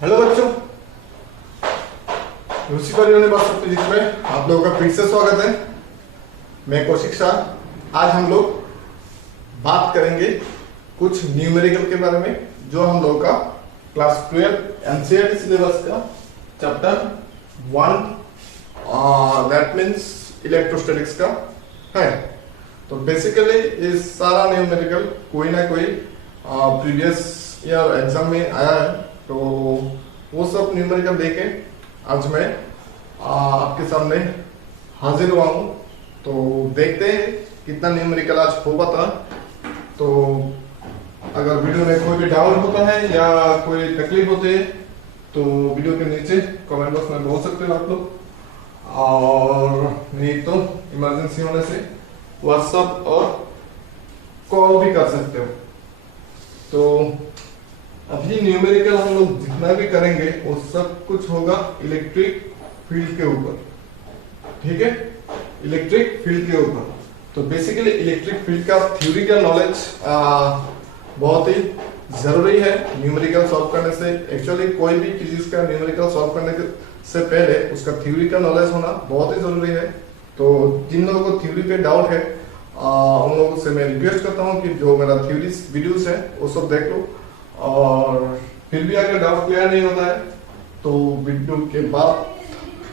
Hello बच्चों, रुचि परिवार बात सबके जीत में आप लोगों का फिर से स्वागत है। मैं कौशिक शाह। आज हम लोग बात करेंगे कुछ न्यूमेरिकल के बारे में जो हम लोगों का क्लास 12 एनसीईआरटी सिलेबस का चैप्टर 1 दैट मीन्स इलेक्ट्रोस्टैटिक्स का है। तो बेसिकली इस सारा न्यूमेरिकल कोई ना कोई प्रीवियस ईयर एग्जाम में आया है, तो वो सब न्यूमेरिकल देके आज मैं आपके सामने हाजिर हुआ हूँ। तो देखते हैं कितना न्यूमेरिकल आज हो पाता। तो अगर वीडियो में कोई भी डाउट होता है या कोई तकलीफ होती है तो वीडियो के नीचे कमेंट बॉक्स में बोल सकते हो आप लोग, और नहीं तो इमरजेंसी होने से व्हाट्सएप और कॉल भी कर सकते हो। तो अभी न्यूमेरिकल हम लोग जितना भी करेंगे वो सब कुछ होगा इलेक्ट्रिक फील्ड के ऊपर, ठीक है, इलेक्ट्रिक फील्ड के ऊपर। तो बेसिकली इलेक्ट्रिक फील्ड का थ्योरी का नॉलेज बहुत ही जरूरी है न्यूमेरिकल सॉल्व करने से। एक्चुअली कोई भी फिजिक्स का न्यूमेरिकल सॉल्व करने से पहले उसका थ्योरी का नॉलेज होना बहुत ही जरूरी है। तो जिन लोगों को थ्योरी पे डाउट है उन लोगों से मैं रिक्वेस्ट करता हूँ कि जो मेरा थ्योरी वीडियोस है वो सब देख लो, और फिर भी अगर डाउट क्लियर नहीं होता है तो वीडियो के बाद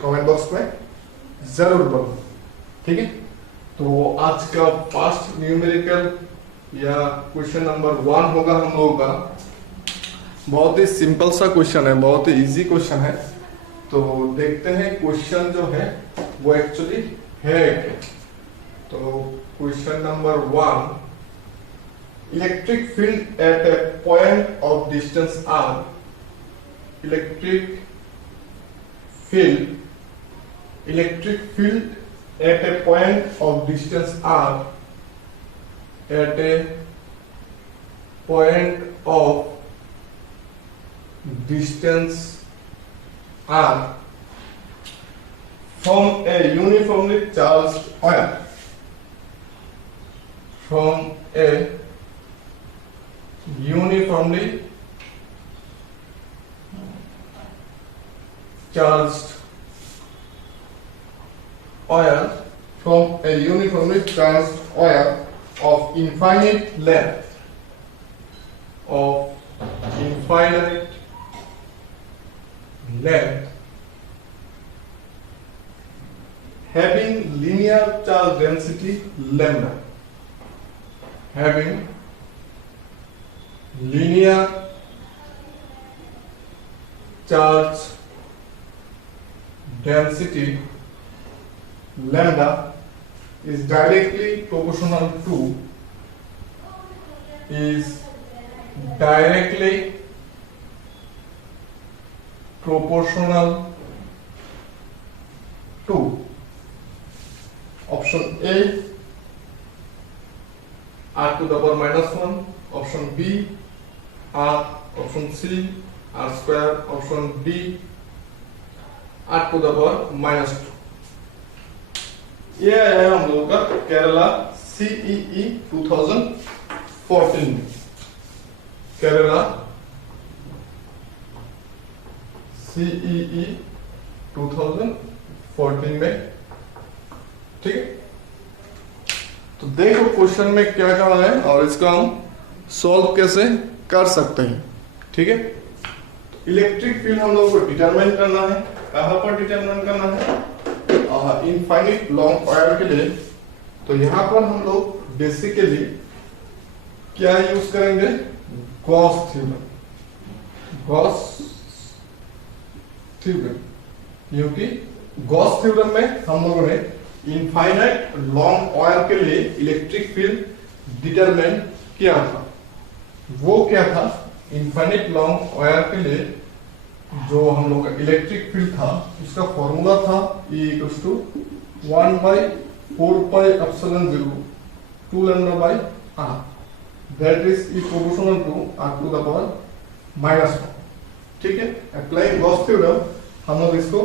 कमेंट बॉक्स में जरूर बोलो, ठीक है। तो आज का फर्स्ट न्यूमेरिकल या क्वेश्चन नंबर 1 होगा हम लोगों का। बहुत ही सिंपल सा क्वेश्चन है, बहुत ही इजी क्वेश्चन है। तो देखते हैं क्वेश्चन जो है वो एक्चुअली है क्या। तो question number 1, electric field at a point of distance r, electric field at a point of distance r, at a point of distance r from a uniformly charged wire, from a uniformly charged wire, from a uniformly charged wire of infinite length, having linear charge density lambda, having linear charge density lambda is directly proportional to option A r to the power -1, option B r, option C r square, option D r to the power -2। ये है हम लोगों का Kerala CEE 2014 में, Kerala CEE 2014 में, ठीक है। तो देखो क्वेश्चन में क्या कहा है और इसका हम सॉल्व कैसे कर सकते हैं, ठीक है। तो इलेक्ट्रिक फील्ड हम लोगों को डिटरमाइन करना है। कहां पर डिटरमाइन करना है? इनफाइनाइट लॉन्ग वायर के लिए। तो यहाँ पर हम लोग बेसिकली क्या यूज करेंगे? गॉस थ्योरम, क्योंकि गॉस थ्योरम में हम लोगों ने इनफाइनाइट लॉन्ग वायर के लिए इलेक्ट्रिक फील्ड डिटरमाइन किया था। वो क्या था? इनफाइनाइट लॉन्ग वायर के लिए जो हम लोग का इलेक्ट्रिक फील्ड था उसका फॉर्मूला था E = 1/4πε0 2 λ/r, that is E proportional to r to the power -1, ठीक है। अप्लाइंग गॉस थ्योरम हम लोग इसको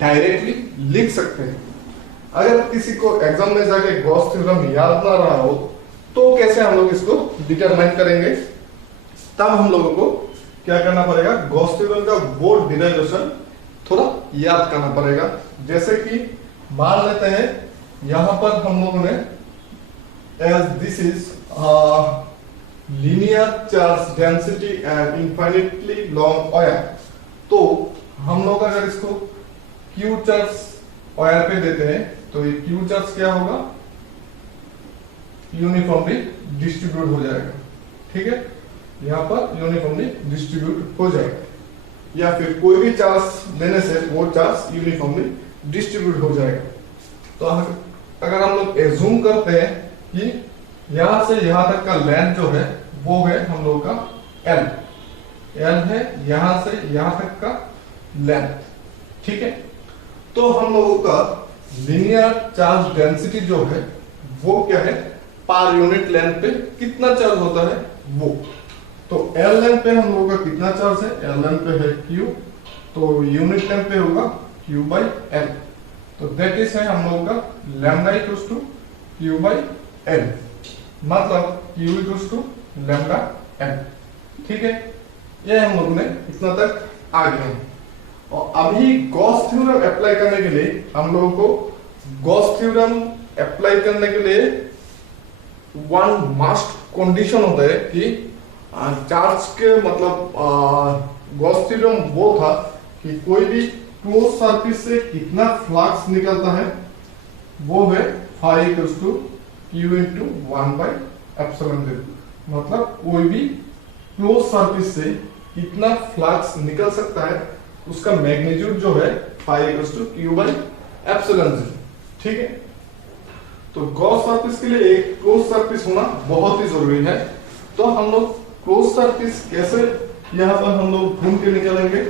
डायरेक्टली लिख सकते हैं। अगर किसी को एग्जाम में जाके गॉस थ्योरम याद ना रहा हो तो कैसे हम लोग इसको डिटरमाइन करेंगे? तब हम लोगों को क्या करना पड़ेगा, गॉस थ्योरम का वो डिराइवेशन थोड़ा याद करना पड़ेगा। जैसे कि मान लेते हैं यहां पर हम लोगों ने as this is linear charge density and infinitely long wire, तो हम लोग अगर इसको क्यू चार्ज वायर पे देते हैं तो ये क्यू चार्ज क्या होगा, यूनिफॉर्मली डिस्ट्रीब्यूट हो जाएगा। ठीक है, यहाँ पर यूनिफॉर्मली डिस्ट्रीब्यूट हो जाएगा, या फिर कोई भी चार्ज लेने से वो चार्ज यूनिफॉर्मली डिस्ट्रीब्यूट हो जाएगा। तो अगर हम लोग एज्यूम करते हैं कि यहां से यहां तक का लेंथ जो है वो है हम लोग का एल है, यहां से यहां तक का लेंथ। ठीक है, तो हम लोगों का लीनियर चार्ज डेंसिटी जो है वो क्या है, पर यूनिट लेंथ पे कितना चार्ज होता है वो। तो एल लेंथ पे हम लोगों का कितना चार्ज है, एल लेंथ पे है क्यू, तो यूनिट लेंथ पे होगा क्यू बाई एल। तो दैट इज है हम लोगों का lambda equals to Q by L, मतलब Q equals to lambda L. ठीक है, ये हम लोगों ने इतना तक आ गए हैं। और अभी गॉस थ्योरम अप्लाई करने के लिए हम लोगों को गॉस थ्योरम अप्लाई करने के लिए वन मस्ट कंडीशन होता है कि चार्ज के मतलब गॉस थ्योरम वो था कि कोई भी क्लोज सरफेस से कितना फ्लक्स निकलता है वो है phi equals to Q into 1 by epsilon 0। मतलब कोई भी क्लोज सरफेस से कितना फ्लक्स निकल सकता है उसका मैग्नीट्यूड जो है phi equals to Q by epsilon 0। ठीक है, तो गॉस सरफेस के लिए एक क्लोज सरफेस होना बहुत ही जरूरी है। तो हम लोग क्लोज सरफेस कैसे यहाँ पर हम लोग ढूंढ के निकालेंगे,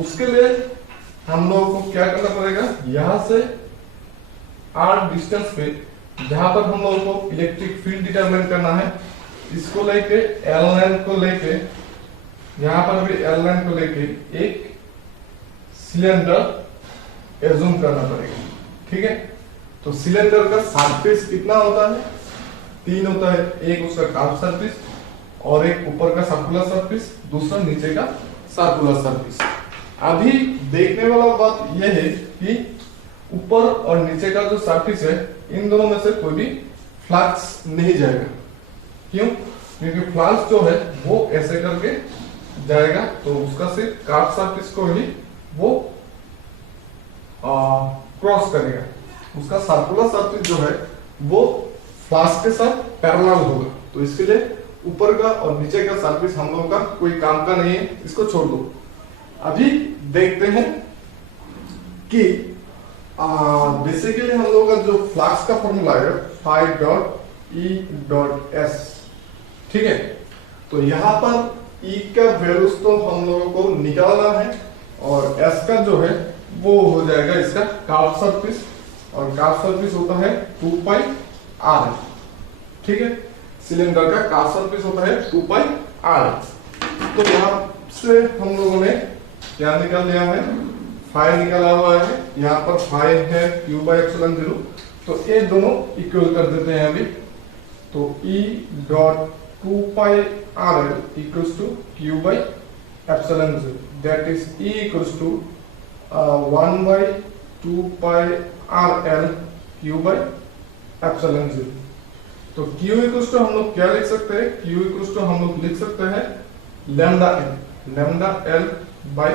उसके लिए हम लोगों को क्या करना पड़ेगा, यहां से आर डिस्टेंस पे जहां पर हम लोगों को इलेक्ट्रिक फील्ड डिटरमाइन करना है, इसको लेके एल लाइन को लेके यहां पर भी एल लाइन को लेके एक सिलेंडर एज्यूम करना पड़ेगा। ठीक है, तो सिलेंडर का सरफेस कितना होता है, 3 होता है, एक उसका कर्व सरफेस और एक ऊपर का सर्कुलर सरफेस, दूसरा नीचे का सर्कुलर सरफेस। अभी देखने वाला बात यह है कि ऊपर और नीचे का जो सरफेस है इन दोनों में से कोई भी फ्लक्स नहीं जाएगा। क्यों? क्योंकि फ्लक्स जो है वो ऐसे करके जाएगा, तो उसका सिर्फ कर्व सरफेस को ही वो क्रॉस करेगा। उसका सर्कुलर सरफेस जो है वो फ्लक्स के साथ पैरेलल होगा। तो इसके लिए ऊपर का और नीचे का सरफेस हम लोगों का कोई काम का नहीं है, इसको छोड़ दो। अभी देखते हैं कि बेसिकली हम लोगों का जो फ्लक्स का फॉर्मूला है phi dot E dot S. ठीक है, तो यहां पर ई का वैल्यूज तो हम लोगों को निकालना है और एस का जो है वो हो जाएगा इसका कर्व सरफेस, और कर्व सरफेस होता है 2 पाई आर। ठीक है, सिलेंडर का कर्व सरफेस होता है 2 पाई आर। तो यहां से हम लोगों ने क्या निकाल लिया है, फाई निकाला हुआ है, यहाँ पर फाई है क्यू बाई एप्सिलॉन 0। तो ये दोनों इक्वल कर देते हैं अभी। तो E dot 2 pi r l equals to Q by epsilon 0, that is E equals to 1 by 2 pi r l Q by epsilon 0। तो Q इक्वल्स टू हम लोग क्या लिख सकते हैं, Q इक्वल्स टू हम लोग लिख सकते हैं lambda l by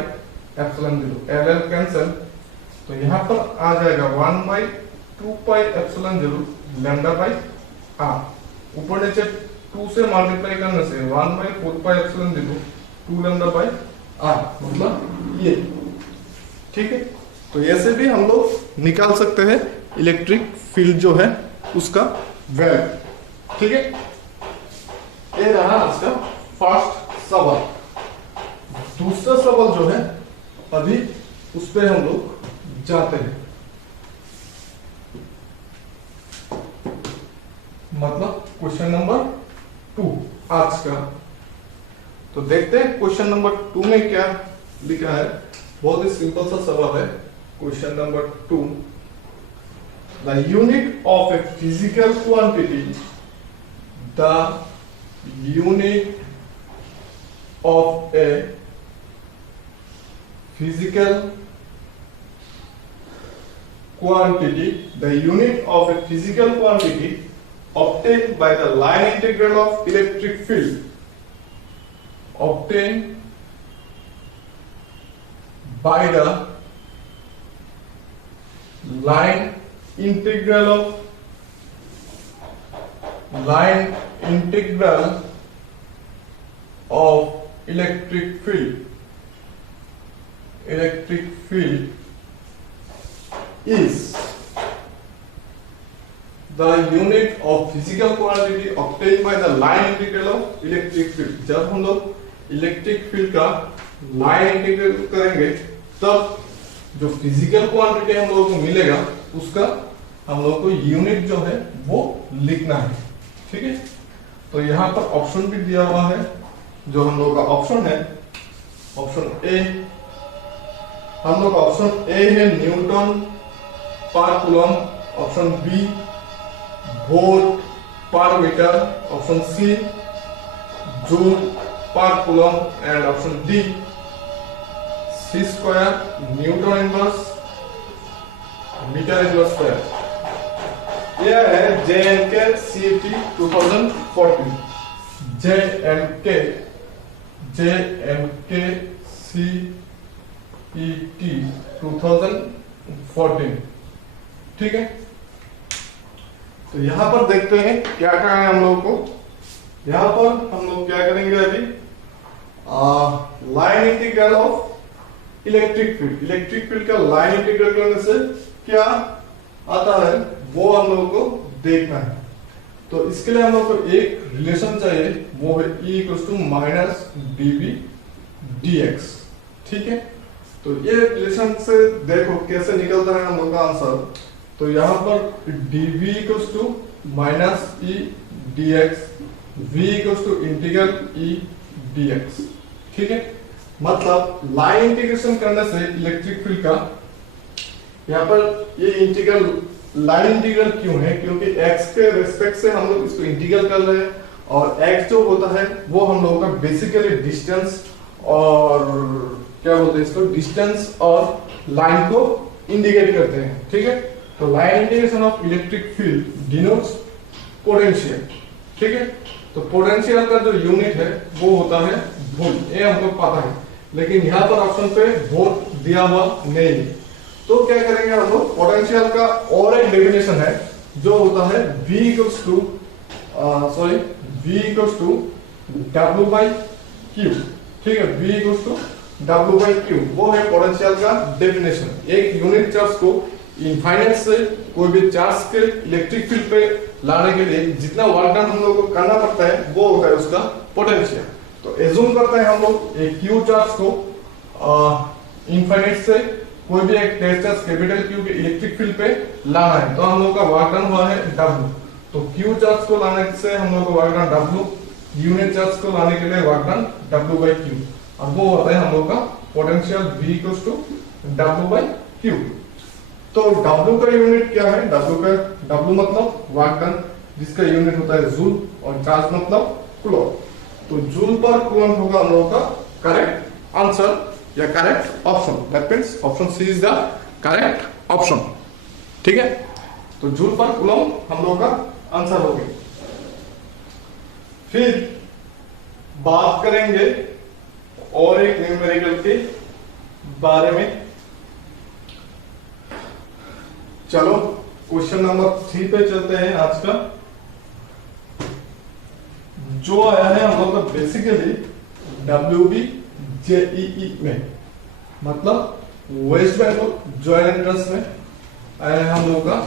epsilon 0, l l cancel. तो यहाँ पर आ जाएगा 1 by 2 pi epsilon 0 lambda by r. ऊपर नीचे 2 से मल्टीप्लाई करने से 1 by 4 pi epsilon 0 2 lambda by r, मतलब ये। ठीक है, तो ऐसे भी हम लोग निकाल सकते हैं इलेक्ट्रिक फील्ड जो है उसका वैल्यू। ठीक है, ये रहा आज का फर्स्ट सवाल। दूसरा सवाल जो है अभी उस पे हम लोग जाते हैं, मतलब क्वेश्चन नंबर 2 आज का। तो देखते हैं क्वेश्चन नंबर 2 में क्या लिखा है। बहुत ही सिंपल सा सवाल है। Question number 2, the unit of a physical quantity, the unit of a physical quantity, the unit of a physical quantity obtained by the line integral of electric field, obtained by the line integral of electric field is the unit of physical quantity obtained by the line integral of electric field। जब हम लोग electric field का line integral करेंगे तब जो physical quantity हम लोगों को मिलेगा उसका हम लोगों को यूनिट जो है वो लिखना है। ठीक है, तो यहाँ पर ऑप्शन भी दिया हुआ है। जो हम लोगों का ऑप्शन है, ऑप्शन ए, हम लोग ऑप्शन ए है newton per coulomb, option B volt per metre, option C joule per coulomb and option D C square newton inverse metre inverse square. यह है JNK CET 2014, JNK CET 2014। ठीक है, तो यहां पर देखते हैं क्या क्या है हम लोगों को। यहां पर हम लोग क्या करेंगे अभी, line integral of electric field का लाइन इंटीग्रल करने से क्या आता है वो हम लोगों को देखना है। तो इसके लिए हम लोग को एक रिलेशन चाहिए, वो है E = माइनस dB dx। ठीक है, तो ये रिलेशन से देखो कैसे निकलता है हम लोग का आंसर। तो यहाँ पर dV = minus E dx, V = integral E dx। ठीक है, मतलब लाइन इंटीग्रेशन करने से इलेक्ट्रिक फील्ड का, यहाँ पर ये इंटीग्रल लाइन इंटीग्रल क्यों है, क्योंकि x के रेस्पेक्ट से हम लोग इसको इंटीग्रल कर रहे हैं और x जो होता है वो हम लोगों का बेसिकली डिस्टेंस और क्या बोलते हैं इसको, डिस्टेंस और लाइन को इंडिकेट करते हैं। ठीक है, तो line integration of electric field denotes potential. ठीक है, तो पोटेंशियल का जो यूनिट है वो होता है वोल्ट, ये हमको पता है, लेकिन यहाँ पर ऑप्शन पे वोल्ट दिया हुआ नहीं है। तो क्या करेंगे हम लोग, पोटेंशियल का और एक डेफिनेशन है जो होता है V = W/Q। ठीक है, V = W/Q वो है पोटेंशियल का डेफिनेशन। एक यूनिट चार्ज को इनफाइनाइट से कोई भी चार्ज के इलेक्ट्रिक फील्ड पे लाने के लिए जितना वर्क डन हम लोग को करना पड़ता है वो होता है उसका पोटेंशियल। तो एज्यूम करते हैं हम लोग एक Q चार्ज को इनफाइनाइट से कोई भी एक चार्ज कैपिटल Q के इलेक्ट्रिक फील्ड पे लाना है, तो हम लोग का वर्क डन हुआ है W। तो Q चार्ज को लाने से हम लोग का work done W, unit charge को लाने के लिए वर्क डन W/Q, और वो होता है हम लोग का पोटेंशियल V = W/Q। तो W का यूनिट क्या है, W मतलब वर्क डन, जिसका यूनिट होता है जूल, और चार्ज मतलब कूलम। तो जूल पर कूलम होगा हम लोगों का करेक्ट आंसर या correct option. That means option C is the correct option. ठीक है, तो जूल पर कूलम हम लोगों का आंसर हो गया। फिर बात करेंगे और एक न्यूमेरिकल के बारे में। चलो क्वेश्चन नंबर 3 पे चलते हैं। आज का जो आया है हम लोग का बेसिकली WB JEE में, मतलब वेस्ट बंगाल ज्वाइंट एंट्रेंस में आया है हम लोग का,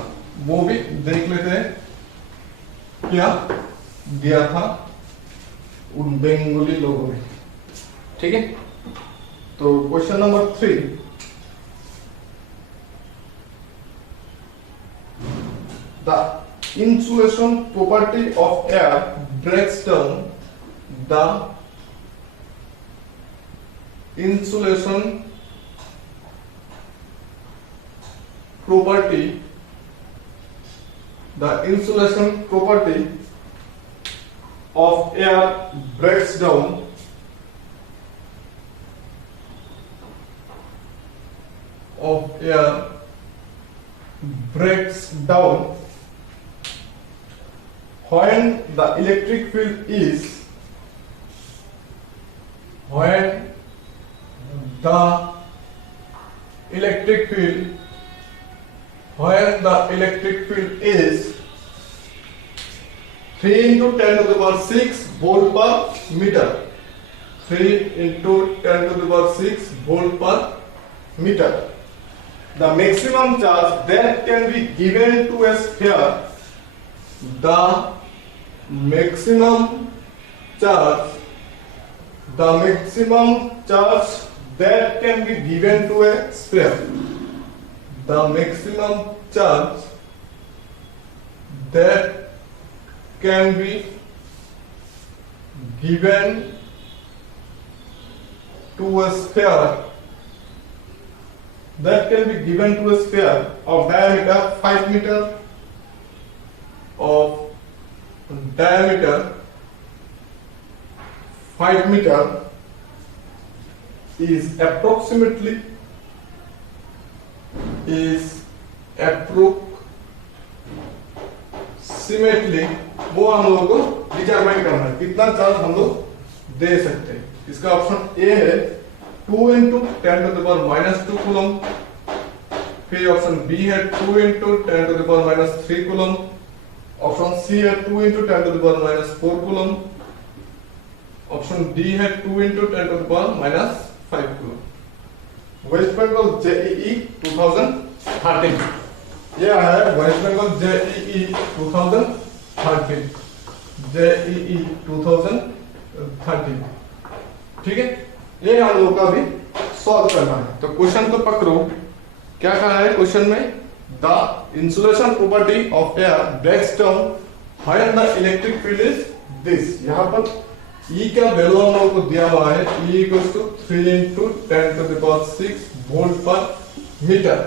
वो भी देख लेते हैं क्या दिया था उन बंगाली लोगों ने। ठीक है, तो question number 3, the insulation property of air breaks down the insulation property of air breaks down of air breaks down when the electric field is is 3 into 10 to the power 6 volt per meter. 3 into 10 to the power 6 volt per meter. The maximum charge that can be given to a sphere, the maximum charge that can be given to a sphere, the maximum charge that can be given to a sphere of diameter 5 meter is approximately वो हम लोगों को determine करना है कितना charge हम लोग दे सकते हैं। इसका ऑप्शन ए है 2 into 10 to the power minus 2 coulomb, फिर ऑप्शन बी है 2 into 10 to the power minus 3 coulomb, option C है 2 into 10 to the power minus 4 coulomb, option D है 2 into 10 to the power minus 5 coulomb. West Bengal JEE 2013, यह है waste Bengal JEE 2013, ठीक है। ये हम लोग का भी सॉल्व करना है। तो क्वेश्चन को पकड़ो, क्या कहा है क्वेश्चन में, the insulation property of air breaks down when the electric field is this. यहाँ पर E का वैल्यू हम लोग को दिया हुआ है, E equals to 3 into 10 to the power 6 volt per meter.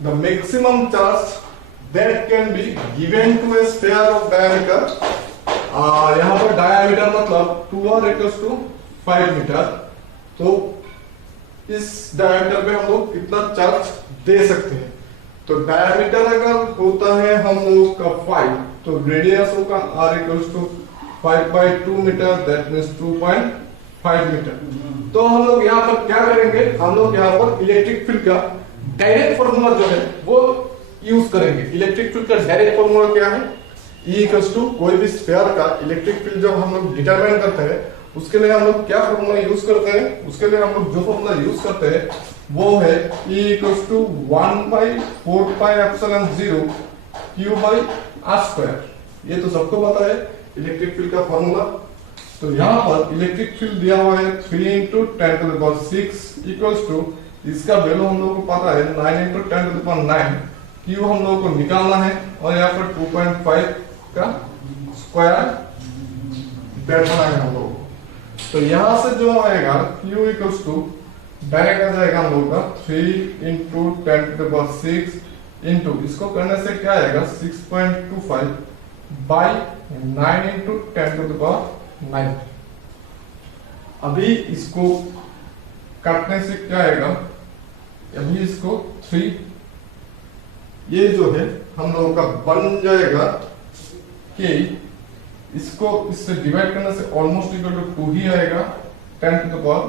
The maximum charge that can be given to a sphere of diameter, यहाँ पर diameter मतलब 2r equals to 5 मीटर, तो इस diameter पे हम लोग कितना चार्ज दे सकते हैं। तो diameter अगर होता है हम लोग का 5, तो रेडियस होगा r equals to 5/2 metre, that means 2.5 metre. तो हम लोग यहाँ पर क्या करेंगे, हम लोग यहाँ पर इलेक्ट्रिक फील्ड का डायरेक्ट फॉर्मूला जो है वो यूज करेंगे। इलेक्ट्रिक फील्ड का डायरेक्ट फॉर्मूला क्या है, E इक्वल्स टू कोई भी स्फीयर का इलेक्ट्रिक फील्ड जब हम लोग डिटरमाइन करते हैं उसके लिए हम लोग क्या फॉर्मूला यूज करते हैं, उसके लिए हम लोग जो फॉर्मूला यूज करते हैं वो है E इक्वल्स टू 1/4πε0 Q/r²। ये तो सबको पता है इलेक्ट्रिक फील्ड का फॉर्मूला। तो यहाँ पर इलेक्ट्रिक फील्ड दिया हुआ है 3 into 10 to the power 6 equals to, इसका वैल्यू हम लोगों को पता है 9 into 10 to the power 9, Q हम लोगों को निकालना है और यहाँ पर 2.5 का स्क्वायर बैठाना है हम लोगों को। तो यहाँ से जो आएगा Q इक्वल्स टू डायरेक्ट आ जाएगा हम लोगों का 3 into 10 to the power 6 into, इसको करने से क्या आएगा 6.25 by 9 into 10 to the power 9। अभी इसको काटने से क्या आएगा, अभी इसको 3, ये जो है हम लोगों का बन जाएगा कि इसको इससे डिवाइड करने से ऑलमोस्ट इक्वल टू 2 ही आएगा, 10 to the power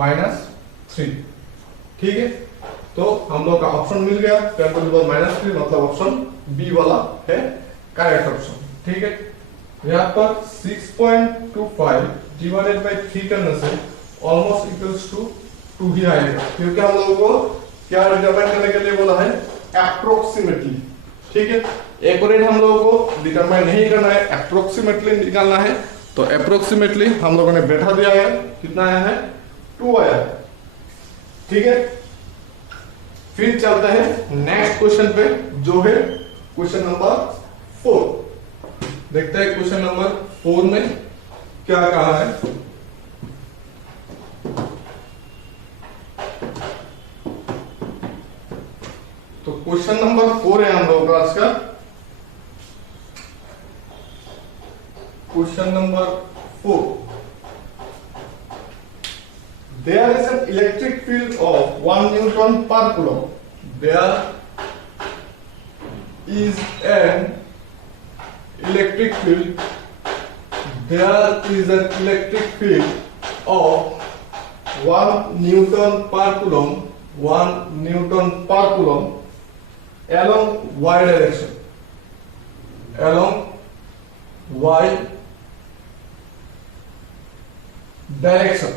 -3, ठीक है। तो हम लोग का ऑप्शन मिल गया 10 to the power -3, मतलब ऑप्शन बी वाला है करेक्ट ऑप्शन, ठीक है। यहाँ पर 6.25 डिवाइडेड बाय 3 करने से ऑलमोस्ट इक्वल्स टू 2 ही आएगा, क्योंकि हम लोगों को क्या डिटरमाइन करने के लिए बोला है, अप्रोक्सीमेटली, ठीक है। एक्यूरेट हम लोगों को डिटरमाइन नहीं करना है, अप्रोक्सीमेटली निकालना है। तो अप्रोक्सीमेटली हम लोगों ने बैठा दिया है, कितना आया है 2 आया है, ठीक है। फिर चलते हैं नेक्स्ट क्वेश्चन पे, जो है क्वेश्चन नंबर 4। देखते हैं क्वेश्चन नंबर 4 में क्या कहा है। तो क्वेश्चन नंबर 4 है हम लोगों का आज का। Question number 4, there is an electric field of 1 Newton per coulomb. There is an electric field. There is an electric field of 1 Newton per coulomb. 1 Newton per coulomb along y direction. Along y direction.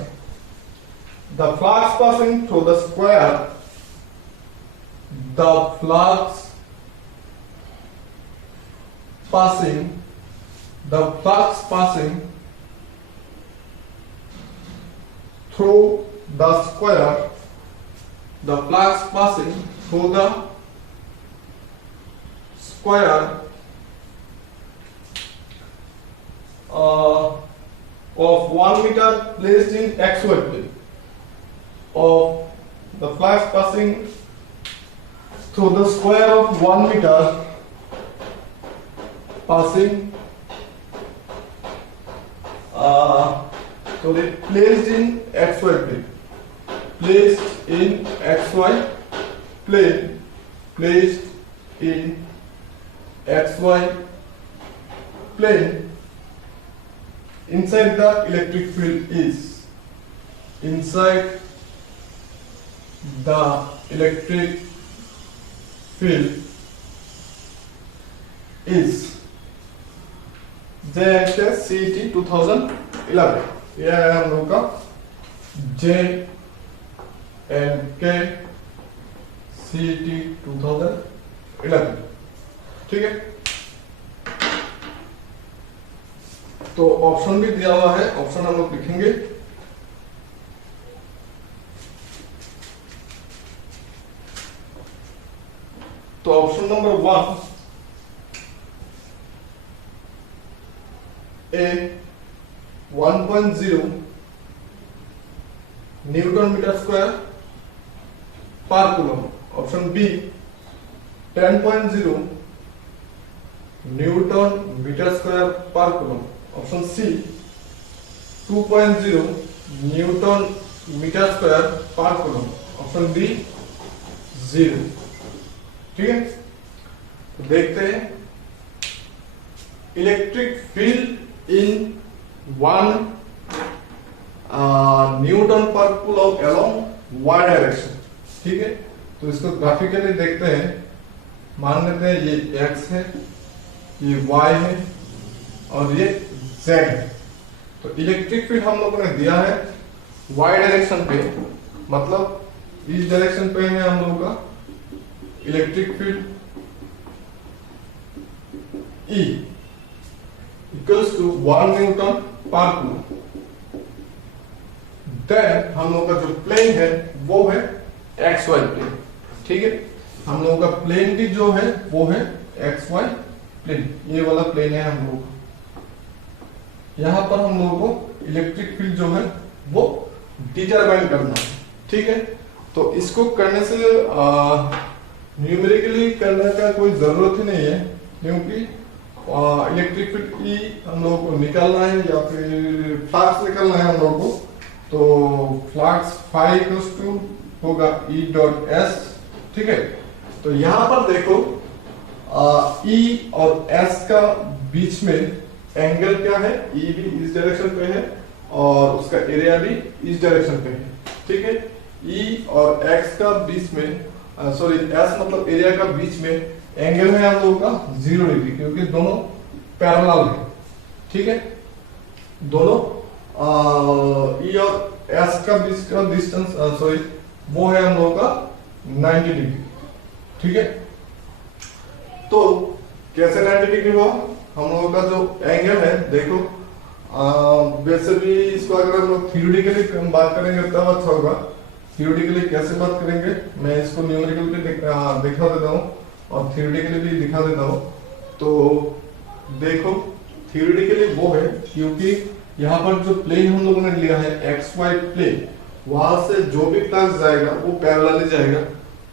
The flux passing through the square. The flux passing. The flux passing through the square. The flux passing through the square of 1 meter placed in xy plane. Of the flux passing through the square of 1 meter passing placed in xy plane. Placed in xy plane. Placed in xy plane. Inside the electric field is. Inside the electric field is. JNK CET 2011. यह है हम लोग का JNK CET 2011. ठीक है, तो option भी दिया हुआ है, ऑप्शन हम लोग लिखेंगे. तो option number 1 A 1.0 newton metre square per coulomb. Option B 10.0 newton metre square per coulomb. Option C 2.0 newton metre square per coulomb. Option D 0. ठीक है, तो देखते हैं. Electric field in 1 newton per coulomb along y direction. ठीक है, तो इसको graphically देखते हैं. मान लेते हैं ये x है, ये y है और ये z है. तो इलेक्ट्रिक फील्ड हम लोगों ने दिया है y डायरेक्शन पे, मतलब इस डायरेक्शन पे है हम लोगों का electric field E equals to 1 newton per coulomb. Then हम लोग का जो प्लेन है वो है XY प्लेन. ठीक है, हम लोगों का प्लेन भी जो है वो है XY प्लेन. ये वाला प्लेन है हम लोग का. यहां पर हम लोगों को इलेक्ट्रिक फील्ड जो है वो डिटरमाइन करना है. ठीक है, तो इसको करने से न्यूमेरिकली करने का कोई जरूरत ही नहीं है, क्योंकि इलेक्ट्रिक फील्ड ई हम लोगों को निकालना है या फिर फ्लक्स निकालना है हम लोगों को. तो फ्लक्स फाई इक्वल्स टू होगा E डॉट S. ठीक है, तो यहां पर देखो E और S का बीच में एंगल क्या है, E भी इस डायरेक्शन पे है और उसका एरिया भी इस डायरेक्शन पे है. ठीक है, E और X का बीच में सॉरी S मतलब एरिया का बीच में एंगल है हम लोगों का 0 डिग्री, क्योंकि दोनों पैरेलल है. ठीक है, दोनों E और S का बीच का डिस्टेंस सॉरी वो है हम लोगों का 90 डिग्री. ठीक है, तो कैसे 90 डिग्री हुआ. हम लोगों का जो एंगल है देखो, वैसे भी इसको अगर हम लोग थ्योरेटिकली बात करेंगे तब अच्छा होगा. थ्योरेटिकली कैसे बात करेंगे, मैं इसको न्यूमेरिकली दिखा देता हूँ और थ्योरेटिकली भी दिखा देता हूँ. तो देखो थ्योरेटिकली वो है, क्योंकि यहाँ पर जो प्लेन हम लोगों ने लिया है XY प्लेन, वहां से जो भी फ्लक्स जाएगा वो पैरेलल जाएगा,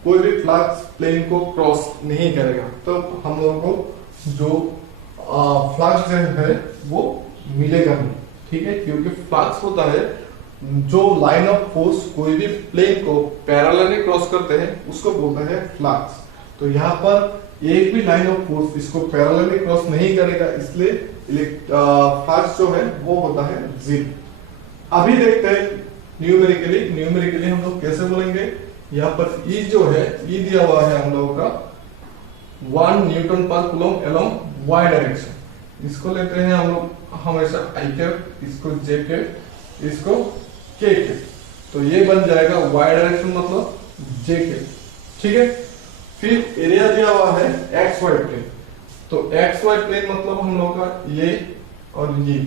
कोई भी फ्लक्स प्लेन को क्रॉस नहीं करेगा. तो हम लोगों को जो फ्लक्स है वो मिलेगा नहीं. ठीक है, क्योंकि फ्लक्स होता है जो लाइन ऑफ फोर्स कोई भी प्लेन को पैरेलली क्रॉस करते हैं उसको बोलते हैं फ्लक्स। तो यहाँ पर एक भी लाइन ऑफ फोर्स इसको पैरेलली क्रॉस नहीं करेगा, इसलिए फ्लक्स जो है वो होता है जीरो। अभी देखते हैं न्यूमेरिकली हम लोग कैसे बोलेंगे। यहाँ पर ई जो है, ई दिया हुआ है हम लोगों का 1 newton per coulomb along Y direction. इसको लेते हैं हम लोग हमेशा आई कैप, इसको जे कैप, इसको के कैप। तो ये बन जाएगा वाई डायरेक्शन मतलब जे कैप, ठीक है। फिर एरिया दिया हुआ है एक्स वाई प्लेन। तो एक्स वाई प्लेन मतलब हम लोग का ये और ये,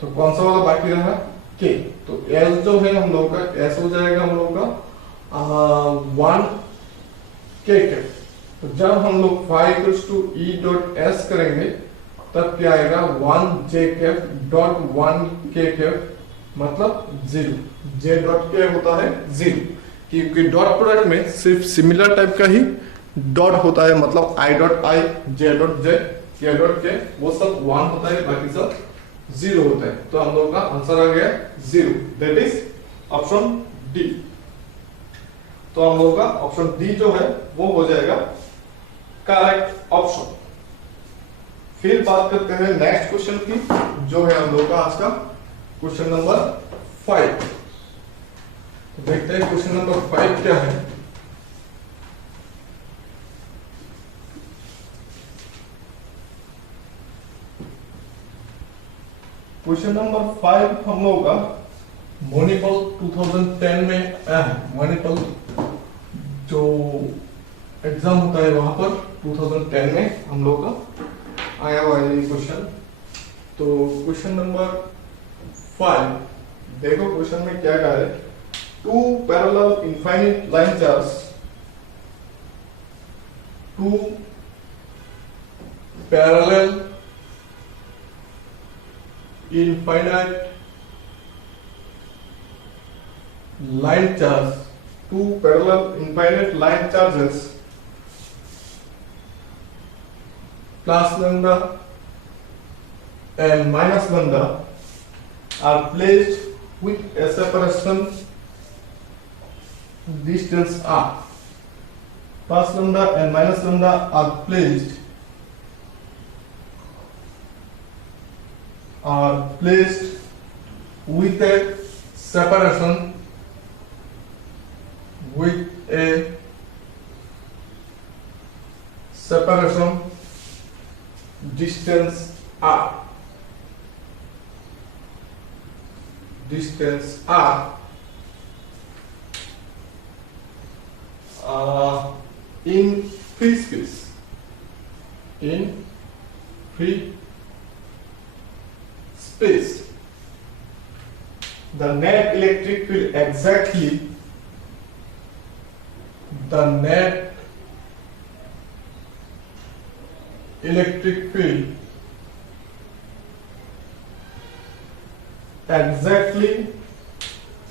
तो कौन सा वाला बाकी रहा, के। तो एल जो है हम लोग का एस हो जाएगा हम लोग का 1 के कैप। तो जब हम लोग phi equals to E dot S करेंगे तब क्या आएगा 1 जे कैप डॉट 1 के कैप मतलब जीरो। जे डॉट के होता है जीरो, क्योंकि डॉट प्रोडक्ट में सिर्फ सिमिलर टाइप का ही डॉट होता है, मतलब I dot I, J dot J, के डॉट के, वो सब 1 होता है, बाकी सब जीरो होता है। तो हम लोग का आंसर आ गया zero, that is option D. तो हम लोग का ऑप्शन डी जो है वो हो जाएगा करेक्ट ऑप्शन। फिर बात करते हैं नेक्स्ट क्वेश्चन की, जो है हम लोग का आज का क्वेश्चन नंबर 5। तो देखते हैं क्वेश्चन नंबर 5 क्या है। क्वेश्चन नंबर 5 हम लोग का मणिपल 2010 में आया है। मणिपल जो एग्जाम होता है वहां पर 2010 में हम लोग का आया हुआ है ये क्वेश्चन। तो क्वेश्चन नंबर 5 देखो, क्वेश्चन में क्या कहा है, 2 parallel infinite line charge, 2 parallel infinite line charge, 2 parallel infinite line charges plus lambda and minus lambda are placed with a separation distance r. Plus lambda and minus lambda are placed with a separation distance r. In free space. The net electric field exactly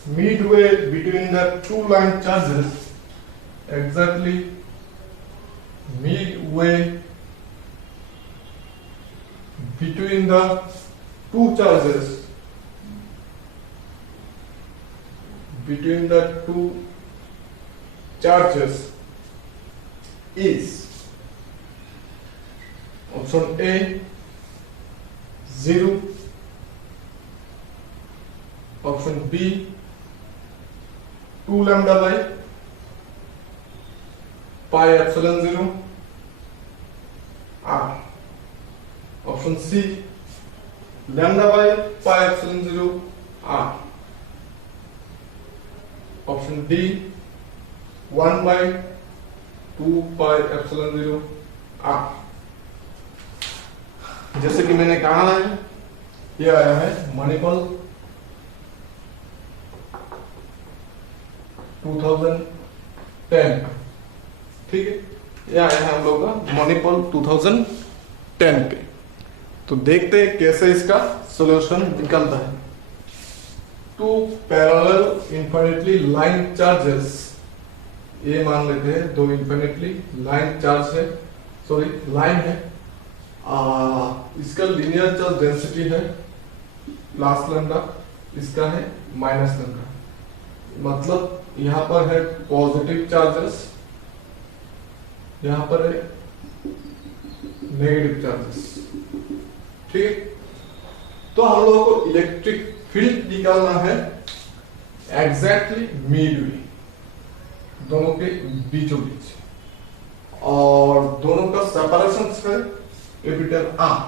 midway between the two line charges, between the two charges is option A 0, option B 2 lambda by pi epsilon 0 r, option C lambda by pi epsilon 0 r, option D 1 by 2 pi epsilon 0 r। जैसे कि मैंने कहा है, ये आया है मणिपल 2010, ठीक है। ये आया है हम लोग का मणिपल 2010 पे। तो देखते हैं कैसे इसका सॉल्यूशन निकलता है। 2 पैरेलल इनफिनिटली लाइन चार्जेस, ये मान लेते हैं 2 इनफिनिटली लाइन चार्ज है, सॉरी लाइन है। इसका लीनियर चार्ज डेंसिटी है प्लस लैम्डा, इसका है माइनस लैम्डा, मतलब यहां पर है पॉजिटिव चार्जेस, यहां पर है नेगेटिव चार्जेस। ठीक, तो हम लोगों को इलेक्ट्रिक फील्ड निकालना है एग्जैक्टली मिडवे, दोनों के बीचों बीच, और दोनों का सेपरेशन है कैपिटल आर,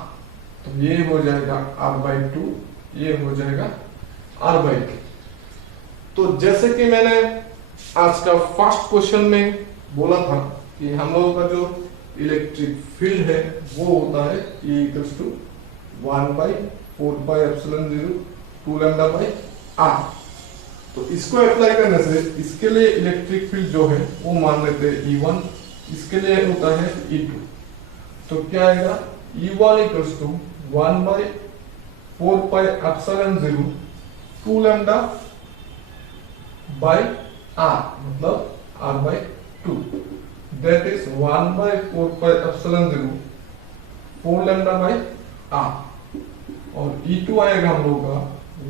तो ये हो जाएगा r/2, ये हो जाएगा r/2। तो जैसे कि मैंने आज का फर्स्ट क्वेश्चन में बोला था कि हम लोगों का जो इलेक्ट्रिक फील्ड है वो होता है E = 1/4πε0 2 λ/r। तो इसको अप्लाई करने से इसके लिए इलेक्ट्रिक फील्ड जो है वो मान लेते हैं E1, इसके लिए होता है E2। तो क्या आएगा, E1 = 1/4πε0 2 λ/r, मतलब r/2, that is 1/4πε0 4 λ/r, और E2 आएगा हम लोग का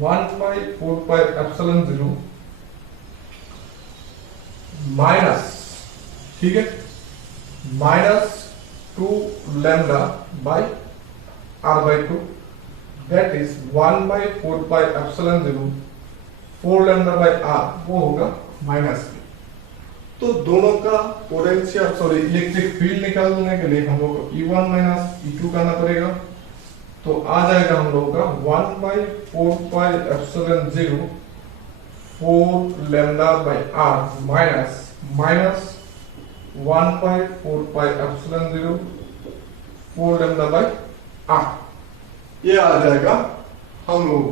1/4πε0 माइनस, ठीक है, -2 λ/r/2, that is 1/4πε0 4 λ/r, वो होगा माइनस। तो दोनों का पोटेंशियल इलेक्ट्रिक फील्ड निकालने के लिए हम लोग को E1 - E2 करना पड़ेगा। तो आ जाएगा हम लोग का 1/4πε0 4 λ/r माइनस 1/4πε0 4 λ/r, ये आ जाएगा हम लोग।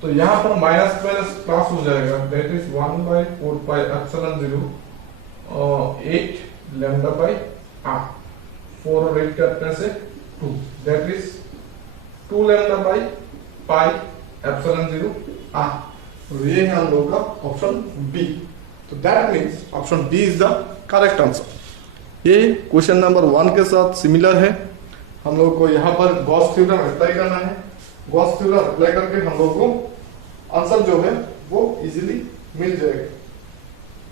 तो यहाँ पर माइनस माइनस प्लस हो जाएगा, दैट इज 1/4πε0 8 λ/r, 4 और 8 करने से 2, दैट इज 2 λ/πε0r। तो ये है हम लोग का ऑप्शन बी। तो that means option B is the correct answer. ये क्वेश्चन नंबर 1 के साथ सिमिलर है। हम लोग को यहाँ पर गॉस थ्योरम अप्लाई करना है। गॉस थ्योरम अप्लाई करके हम लोग को आंसर जो है वो इजीली मिल जाएगा,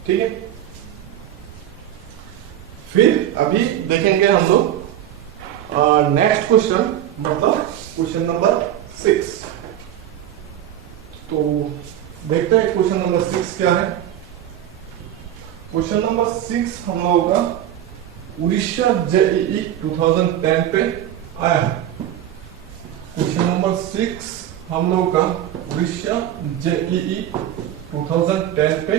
ठीक है। फिर अभी देखेंगे हम लोग नेक्स्ट क्वेश्चन, मतलब क्वेश्चन नंबर 6। तो देखते हैं क्वेश्चन नंबर 6 क्या है। क्वेश्चन नंबर 6 हम लोगों का उड़ीसा जेईई 2010 पे आया है। क्वेश्चन नंबर 6 हम लोगों का उड़ीसा जेईई 2010 पे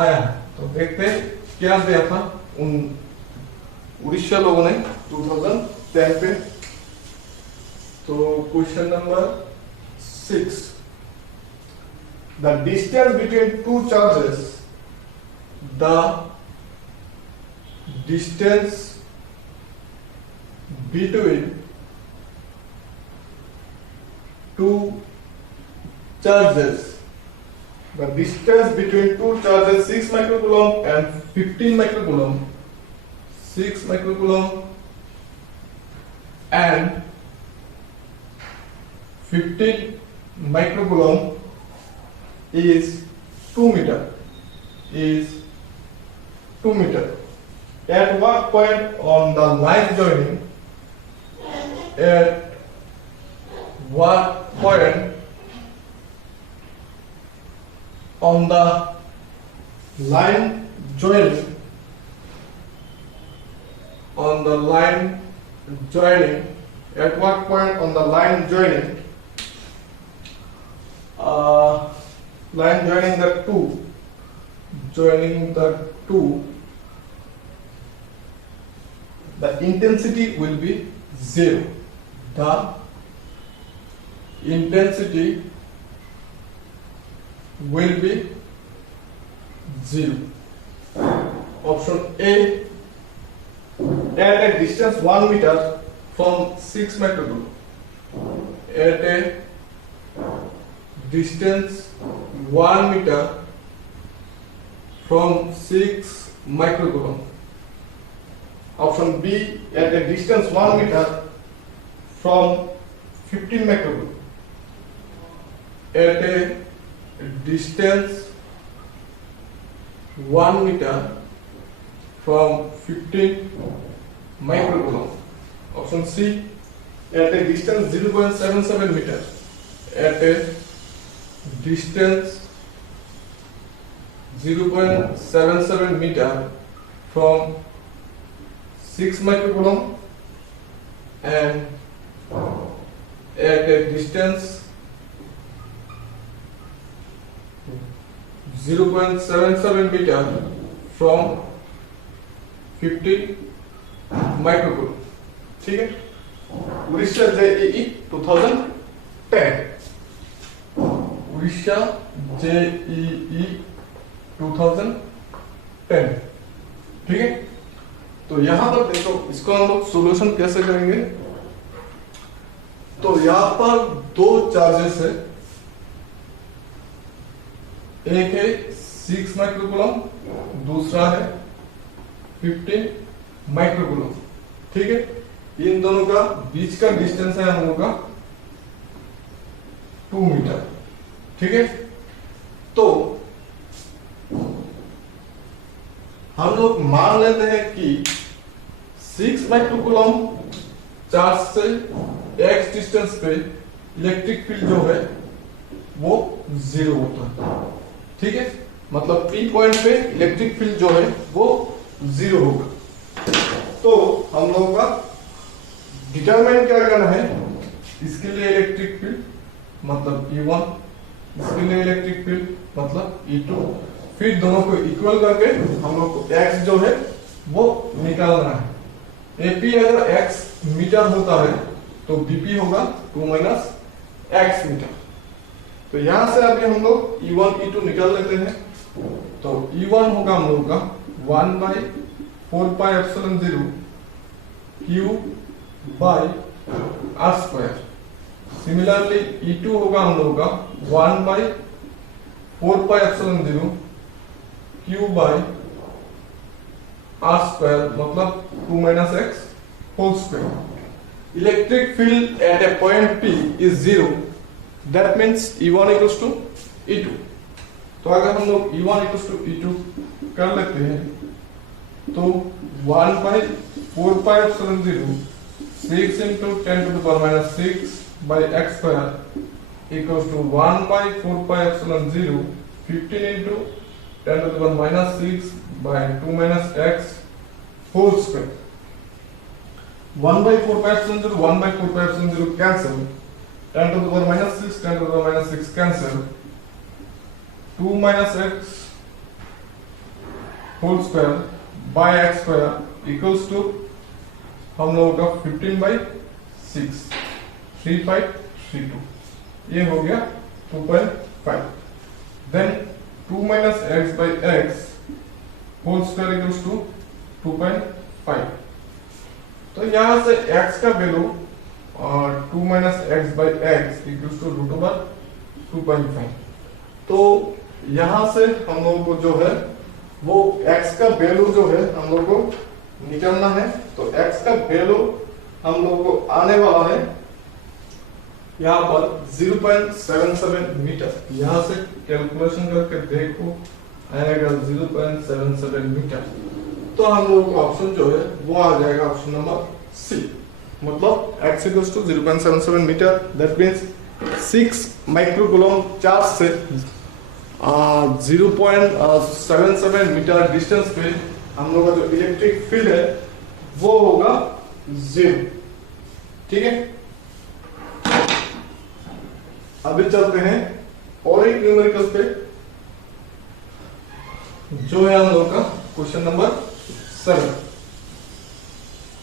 आया है। तो देखते हैं क्या दिया था उन उड़ीसा लोगों ने 2010 पे। तो question number 6, the distance between two charges, the distance between two charges, the distance between two charges 6 microcoulomb and 15 microcoulomb, 6 microcoulomb and 15 microcoulomb is 2 meter, is 2 meter. At what point on the line joining? At what point on the line joining? On the line joining. At what point on the line joining? Line joining the two. Joining the two, the intensity will be 0. The intensity will be 0. Option A, at a distance 1 meter from 6 microcoulomb. At a distance 1 meter from 6 microcoulomb. Option B, at a distance 1 meter from 15 microcoulomb. at a distance 1 meter from 15 microcoulomb. Option C, at a distance 0.77 meter. At a distance 0.77 meter from 6 microcoulomb, and at a distance 0.77 meter from 50 microcoulomb. ठीक है, Orissa JEE 2010, Orissa JEE 2010। ठीक है, तो यहां पर देखो, इसको हम लोग सोल्यूशन कैसे करेंगे। तो यहां पर दो चार्जेस है, एक है 6 माइक्रोकूलम, दूसरा है 15 माइक्रोकूलम। ठीक है, इन दोनों का बीच का डिस्टेंस है हम लोग का 2 मीटर। ठीक है, तो हम लोग मान लेते हैं कि 6 माइक्रोकूलम चार्ज से x डिस्टेंस पे इलेक्ट्रिक फील्ड जो है वो 0 होता है। ठीक है, मतलब P पॉइंट पे इलेक्ट्रिक फील्ड जो है वो 0 होगा। तो हम लोगों का डिटरमाइन क्या करना है, इसके लिए इलेक्ट्रिक फील्ड मतलब E1, इसके लिए इलेक्ट्रिक फील्ड मतलब E2, फिर दोनों को इक्वल करके हम लोग को x जो है वो निकालना है। AP अगर x मीटर होता है तो BP होगा 2 माइनस x मीटर। तो यहां से अभी हम लोग E1 E2 निकाल लेते हैं। तो E1 होगा हम लोग का 1/4πε0 Q by r square. Similarly E2 होगा हम लोग का 1/4πε0 Q बाय r स्क्वायर, मतलब 2 minus x whole square. Electric field at a point P is 0, that means E1 equals to E2। तो अगर हम लोग E1 इक्वल्स टू E2 कर लेते हैं तो 1/4πε0 6 into 10 to the power minus 6 by x square equals to 1/4πε0 15 into 10 to the power minus 6 by 2 minus x whole square. 1/4πε0 1/4πε0 cancel, 10 to the power minus 6 10 to the power minus 6 cancel, 2 minus x whole square by x square equals to हम लोगों का 15/6 3532, ये हो गया 2.5। Then 2 minus x by x whole square equals to 2.5। तो यहां से x का value 2 minus x by x equals to √2.5। तो यहां से हम लोगों को जो है वो x का वैल्यू जो है हम लोगों को निकालना है। तो x का वैल्यू हम लोगों को आने वाला है यहाँ पर 0.77 मीटर। यहाँ से कैलकुलेशन करके देखो आएगा 0.77 मीटर। तो हम लोगों का ऑप्शन जो है वो आ जाएगा ऑप्शन नंबर सी, मतलब x equals to 0.77 metre. That means 6 microcoulomb charge से 0.77 मीटर डिस्टेंस पे हम लोग का जो इलेक्ट्रिक फील्ड है वो होगा 0। ठीक है, अभी चलते हैं और एक न्यूमेरिकल पे जो है हम लोग का क्वेश्चन नंबर 7।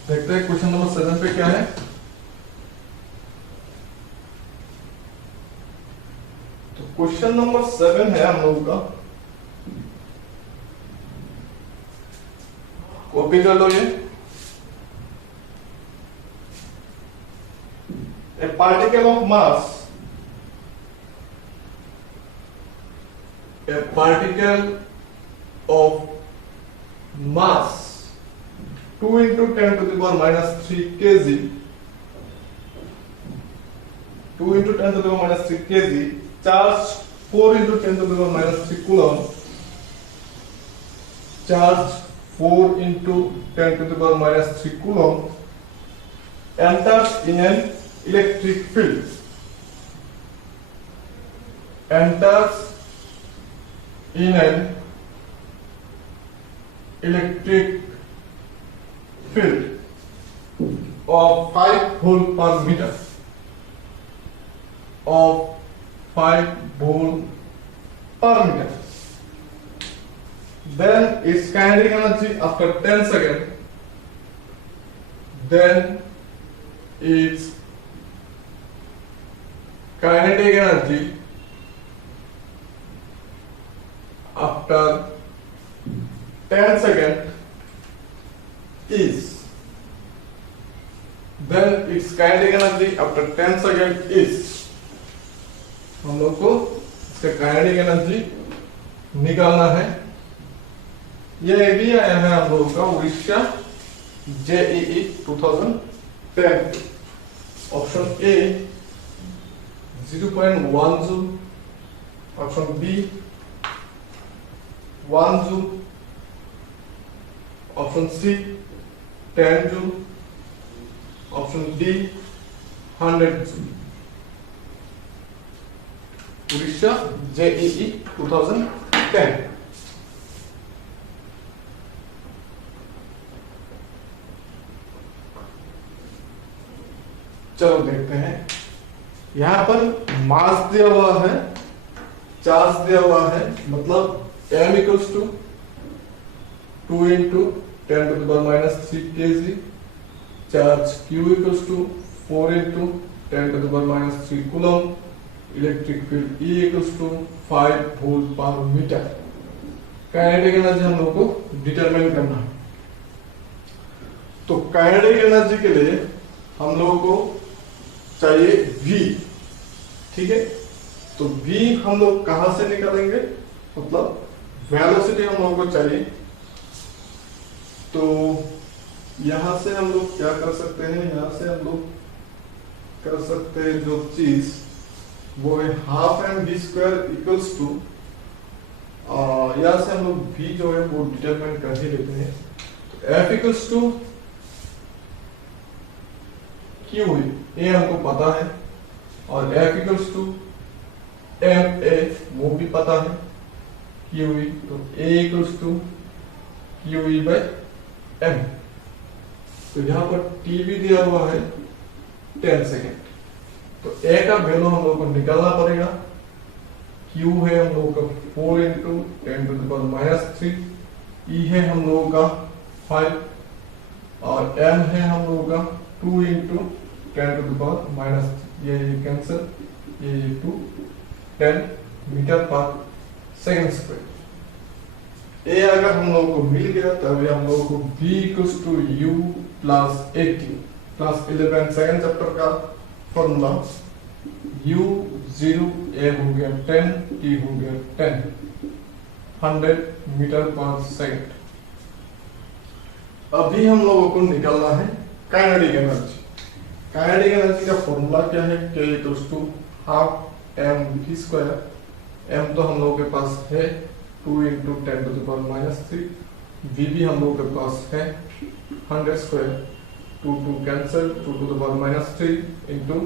देखते हैं क्वेश्चन नंबर 7 पे क्या है। तो क्वेश्चन नंबर 7 है हम लोगों का, कॉपी कर लो ये। ए particle of mass, a particle of mass 2 into 10 to the power minus 3 kg, 2 into 10 to the power minus 3 kg charge 4 into 10 to the power minus 3 coulomb, charge 4 into 10 to the power minus 3 coulomb enters in an electric field. Enters in an electric field of 5 volt per meter. Of 5 volt per meter. Then its kinetic energy after 10 seconds. Then its kinetic energy after 10 seconds is. Then its kinetic energy after 10 seconds is. हम लोग को इसका kinetic energy निकालना है। ये भी आया है हम लोगों का Orissa JEE 2010। Option A 0.1 joule, option B 1 joule, option C 10 joule, option D 100 joule. Orissa JEE 2010। चलो देखते हैं। यहां पर मास दिया हुआ है, चार्ज दिया हुआ है, मतलब m equals to 2 into 10 to the power minus 3 kg, charge q equals to 4 into 10 to the power minus 3 coulomb, electric field E equals to 5 volt per metre. Kinetic energy हम लोग को डिटरमाइन करना है। तो काइनेटिक एनर्जी के लिए हम लोगों को चाहिए V, ठीक है। तो V हम लोग कहां से निकालेंगे, मतलब वेलोसिटी हम लोगों को चाहिए। तो यहां से हम लोग क्या कर सकते हैं, यहां से हम लोग कर सकते हैं जो चीज वो है half M B square equals to, यहां से हम लोग v जो है वो डिटरमाइन कर ही लेते हैं। तो f equals to q A हमको पता है, और f equals to m a वो भी पता है, q e, तो a equals to q e by m। तो यहाँ पर t भी दिया हुआ है 10 सेकेंड। तो a का वैल्यू हम लोग को निकालना पड़ेगा। q है हम लोगों का 4 into 10 to the power minus 3, e है हम लोगों का 5, और m है हम लोगों का 2 into 10 to the power minus 3, ये कैंसिल, ये 2, 10 मीटर पर सेकंड स्क्वायर। a अगर हम लोगों को मिल गया तब हम लोगों को v equals to u plus 80 plus 11 second chapter का फॉर्मूला u 0 a हो गया 10, t हो गया 10, 100 मीटर पर सेकंड। अभी हम लोगों को निकालना है काइनेटिक एनर्जी। काइनेटिक एनर्जी का फॉर्मूला क्या है, k equals to half m v square. m तो हम लोगों के पास है 2 into 10 to the power minus 3, v भी हम लोगों के पास है 100 square, 2 cancel, 2 to the power minus 3 into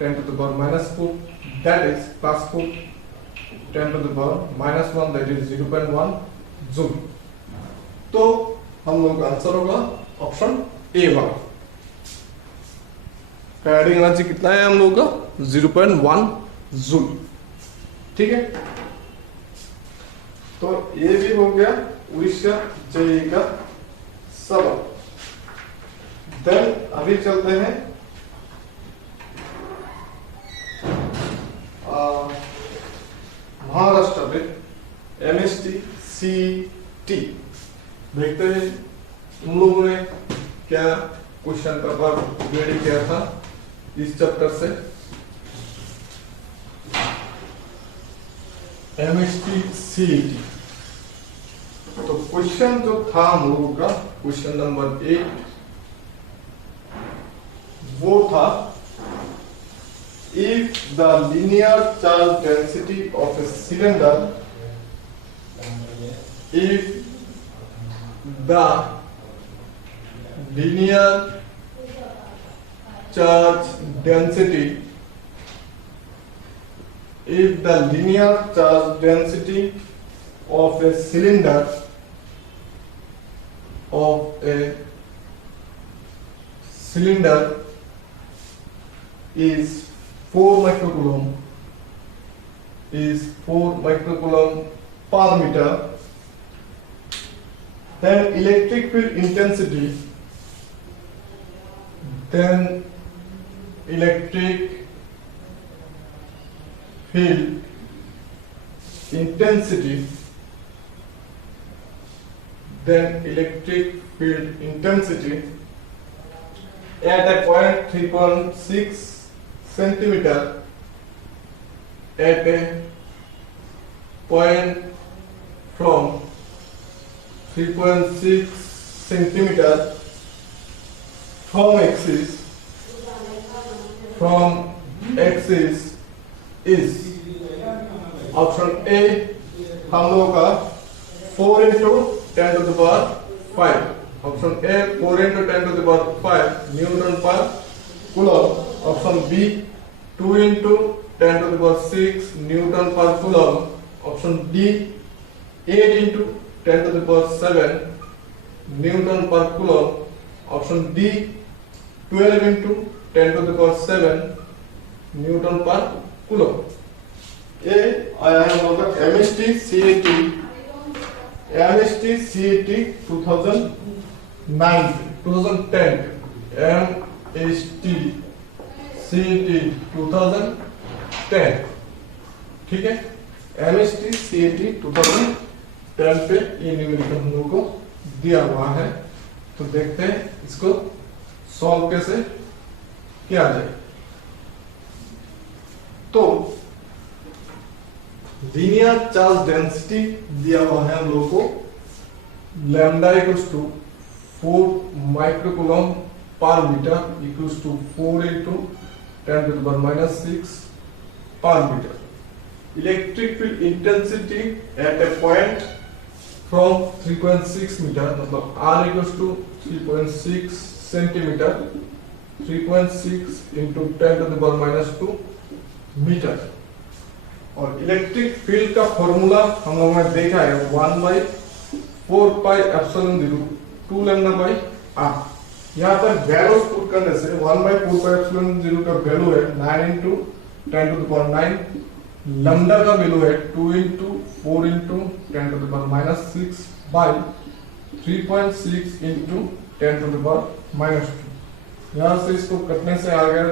10 to the power minus 4, that is plus 4, 10 to the power minus 1, that is 0.1 joule. तो हम लोग का आंसर होगा ऑप्शन ए वाला। काइनेटिक एनर्जी कितना है हम लोग का 0.1 जूल, ठीक है। तो ये भी हो गया उड़ीसा JEE का सवाल। देन अभी चलते हैं महाराष्ट्र में MST CT। देखते हैं उन लोगों ने क्या क्वेश्चन पेपर रेडी किया था इस चैप्टर से। MST CT, तो क्वेश्चन जो था हम लोगों का क्वेश्चन नंबर 8 वो था if the linear charge density of a cylinder, if the linear charge density, if the linear charge density of a cylinder is 4 microcoulomb per meter, then electric field intensity at a point 3.6 centimeter, at a point from 3.6 centimeter from axis is option A हम लोगों का 4 into 10 to the power 5, option A 4 into 10 to the power 5 newton per coulomb, option B 2 into 10 to the power 6 newton per coulomb, option D 8 into 10 to the power 7 newton per coulomb, option D 12 into 10 to the power 7 newton per coulomb. ये आया है हम लोग का MST CAT 2010 MST CAT 2010, ठीक है। MST CAT 2010 पे ये न्यूमेरिकल हम लोग को दिया हुआ है, तो देखते हैं इसको सॉल्व कैसे किया जाए। तो लीनियर चार्ज डेंसिटी दिया हुआ है हम लोगों को, lambda equals to 4 microcoulomb per metre equals to 4 into 10 to the power -6 per metre. Electric field intensity at a point from 3.6 metre, मतलब R equals to 3.6 centimetre, 3.6 into 10 to the power -2 metre. और electric field का formula हम लोगों ने देखा है 1/4πε0 2 lambda by r। यहाँ पर वैल्यूज पुट करने से 1/4πε0 का वैल्यू है 9 into 10 to the power 9, lambda का वैल्यू है 2 into 4 into 10 to the power -6 by 3.6 into 10 to the power -2। यहाँ से इसको कटने से आ गया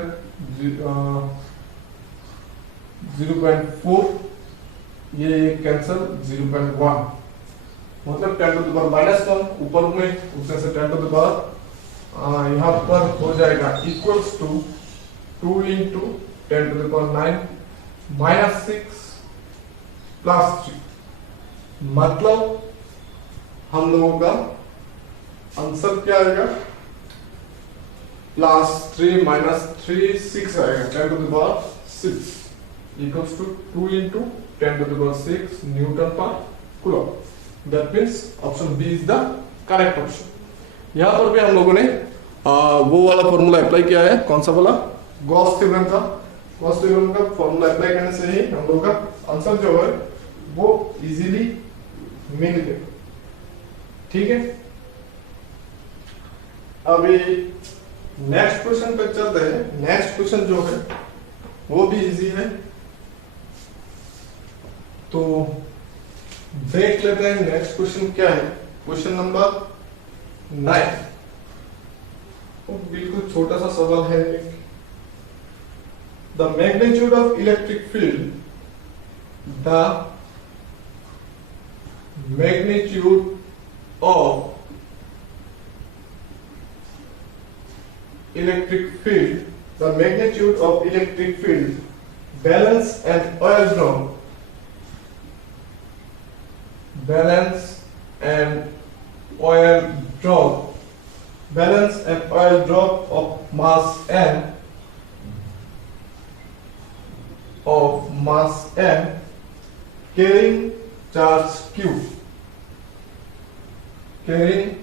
0.4, ये कैंसल 0.1, मतलब 10 to the power -1 ऊपर में उसमें से 10 to the power यहाँ पर हो जाएगा equals to 2 into 10 to the power 9 -6 plus 3, मतलब हम लोगों का आंसर क्या आएगा +3 - 3 6 आएगा 10 to the power 6 equals to 2 into 10 to the power 6 newton per coulomb. That means option B is the correct option. यहाँ पर भी हम लोगों ने वो वाला फॉर्मूला अप्लाई किया है, कौन सा वाला, गॉस थ्योरम का। गॉस थ्योरम का फॉर्मूला अप्लाई करने से ही हम लोगों का आंसर जो है वो इजीली मिल गया, ठीक है। अभी नेक्स्ट क्वेश्चन पे चलते हैं। नेक्स्ट क्वेश्चन जो है वो भी इजी है, तो देख लेते हैं नेक्स्ट क्वेश्चन क्या है। क्वेश्चन नंबर 9, बिल्कुल छोटा सा सवाल है। The magnitude of electric field, the magnitude of electric field, the magnitude of electric field balance and oil drop, balance and oil drop of mass n of mass m carrying charge q, carrying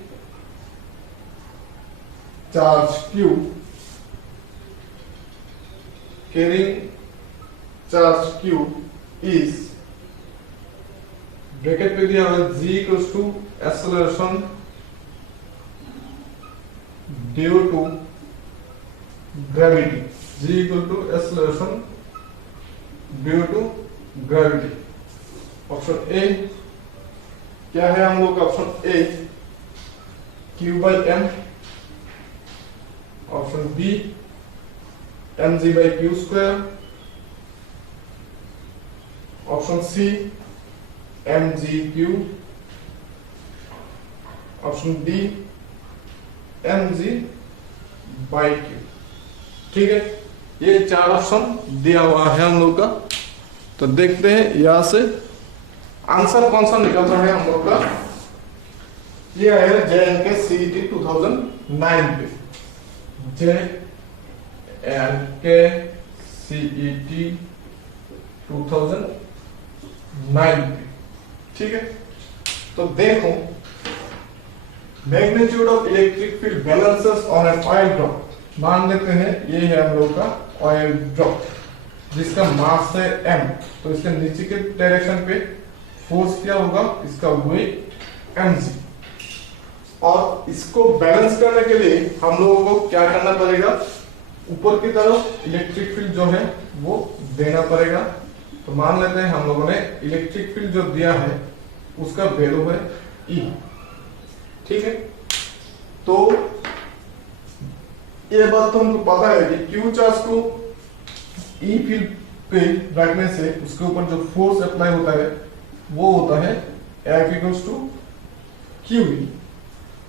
charge q, carrying charge q is bracket पे दिया हुआ g equals to acceleration due to gravity, g equal to acceleration due to gravity. Option A क्या है हम लोग का? Option A q by m, option B mg by q square, option C mgq, option D mg by q। ठीक है, ये चार option दिया हुआ है हम लोग का। तो देखते हैं यहां से आंसर कौन सा निकल रहा है हम लोग का। ये है JNK CET 2009 पे, JNK CET 2009 पे। ठीक है, तो देखो magnitude of electric field balances on an oil drop. मान लेते हैं ये है हम लोग का ऑयल ड्रॉप जिसका मास है m, तो इसके नीचे के डायरेक्शन पे फोर्स क्या होगा? इसका वेट mg। और इसको बैलेंस करने के लिए हम लोगों को क्या करना पड़ेगा? ऊपर की तरफ इलेक्ट्रिक फील्ड जो है वो देना पड़ेगा। तो मान लेते हैं हम लोगों ने इलेक्ट्रिक फील्ड जो दिया है उसका वैल्यू है E। ठीक है, तो ये बात तो हमको पता है कि Q चार्ज को E फील्ड पे रखने से उसके ऊपर जो फोर्स अप्लाई होता है वो होता है F इक्वल्स टू QE।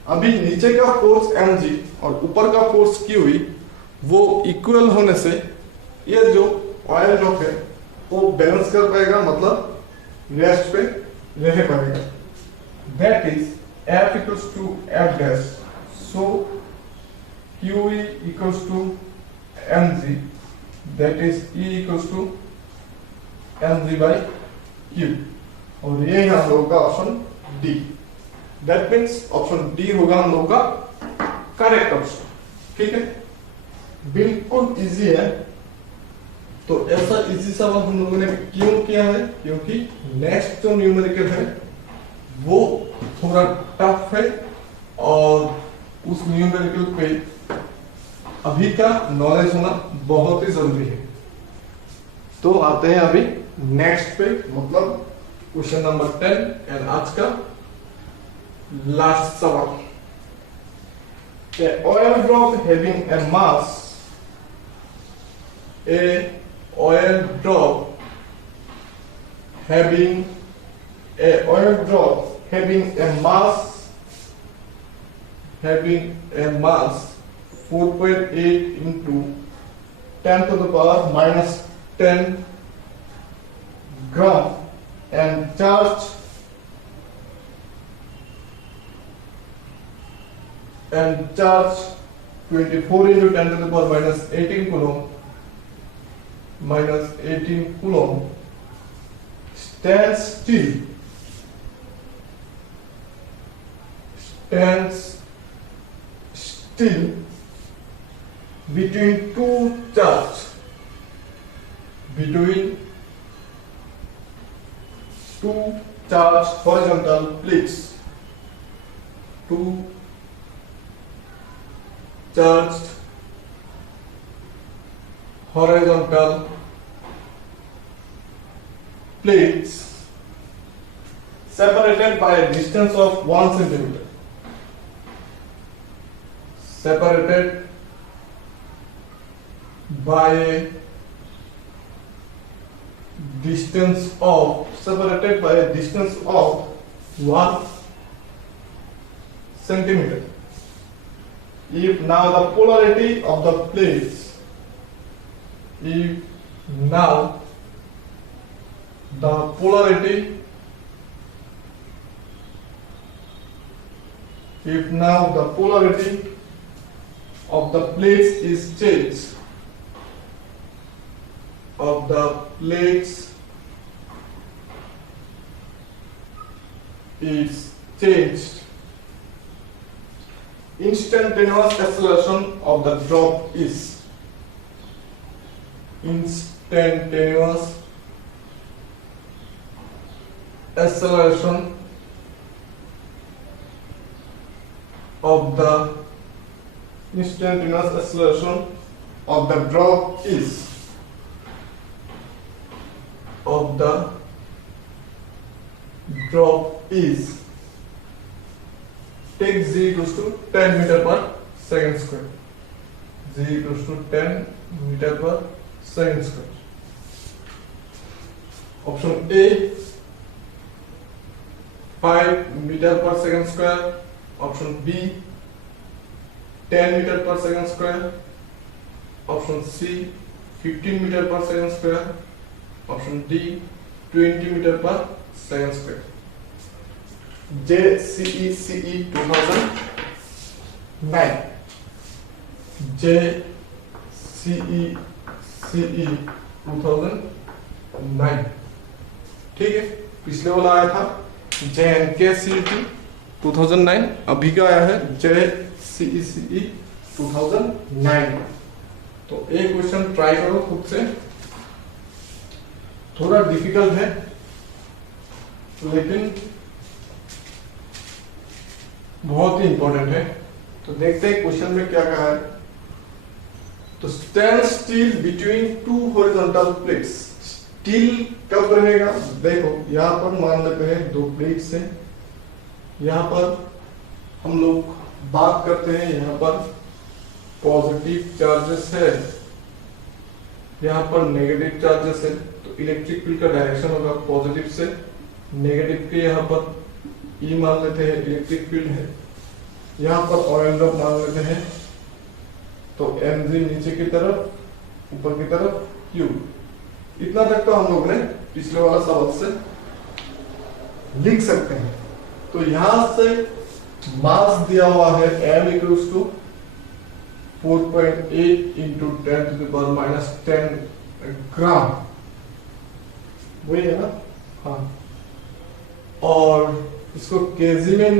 अभी नीचे का फोर्स mg और ऊपर का फोर्स QE वो इक्वल होने से ये जो ऑयल ड्रॉप है वो बैलेंस कर पाएगा, मतलब रेस्ट पे रह पाएगा। That is F equals to F dash, so QE equals to mg, that is E equals to mg by Q। और ये है हम लोग का option D. That means option D होगा हम लोग का करेक्ट ऑप्शन। ठीक है, बिल्कुल इजी है। तो ऐसा इजी सवाल हम लोगों ने क्यों किया है? क्योंकि नेक्स्ट जो न्यूमेरिकल है वो थोड़ा टफ है और उस न्यूमेरिकल पे अभी का नॉलेज होना बहुत ही जरूरी है। तो आते हैं अभी नेक्स्ट पे, मतलब क्वेश्चन नंबर 10 एंड आज का लास्ट सवाल। Oil drop having a mass, a oil drop having a mass 4.8 into 10 to the power minus 10 gram and charge 24 into 10 to the power minus 18 coulomb stands still between two charged horizontal plates, two charged horizontal plates separated by a distance of 1 centimeter. Separated by a distance of 1 centimeter. If now the polarity of the plates, if now the polarity of the plates is changed of the plates is changed. Instantaneous acceleration of the drop is instantaneous acceleration of the drop is take z equals to 10 meter per second square. Z equals to 10 meter per second square. Option A 5 meter per second square. Option B 10 meter per second square. Option C 15 meter per second square. Option D 20 meter per second square. JCECE 2009. JCECE 2009. ठीक है, पिछले वाला आया था JNKCET 2009, अभी का आया है JCECE 2009। तो एक क्वेश्चन ट्राई करो खुद से, थोड़ा डिफिकल्ट है लेकिन बहुत ही इंपॉर्टेंट है। तो देखते हैं क्वेश्चन में क्या कहा है। तो stand still between two horizontal plates. Still कब रहेगा, देखो यहाँ पर मान लेते हैं दो प्लेट्स हैं, यहाँ पर हम लोग बात करते हैं, यहाँ पर पॉजिटिव चार्जेस है, यहाँ पर नेगेटिव चार्जेस है। तो इलेक्ट्रिक फील्ड का डायरेक्शन होगा पॉजिटिव से नेगेटिव के, यहाँ पर ई मान लेते हैं इलेक्ट्रिक फील्ड है, यहाँ पर ऑयल ड्रॉप मान लेते हैं। तो mg नीचे की तरफ, ऊपर की तरफ q। इतना तक तो हम लोग ने पिछले वाला सबक से लिख सकते हैं। तो यहां से मास दिया हुआ है m equals to 4.8 into 10 to the power minus 10 gram, वही है ना। हाँ, और इसको केजी में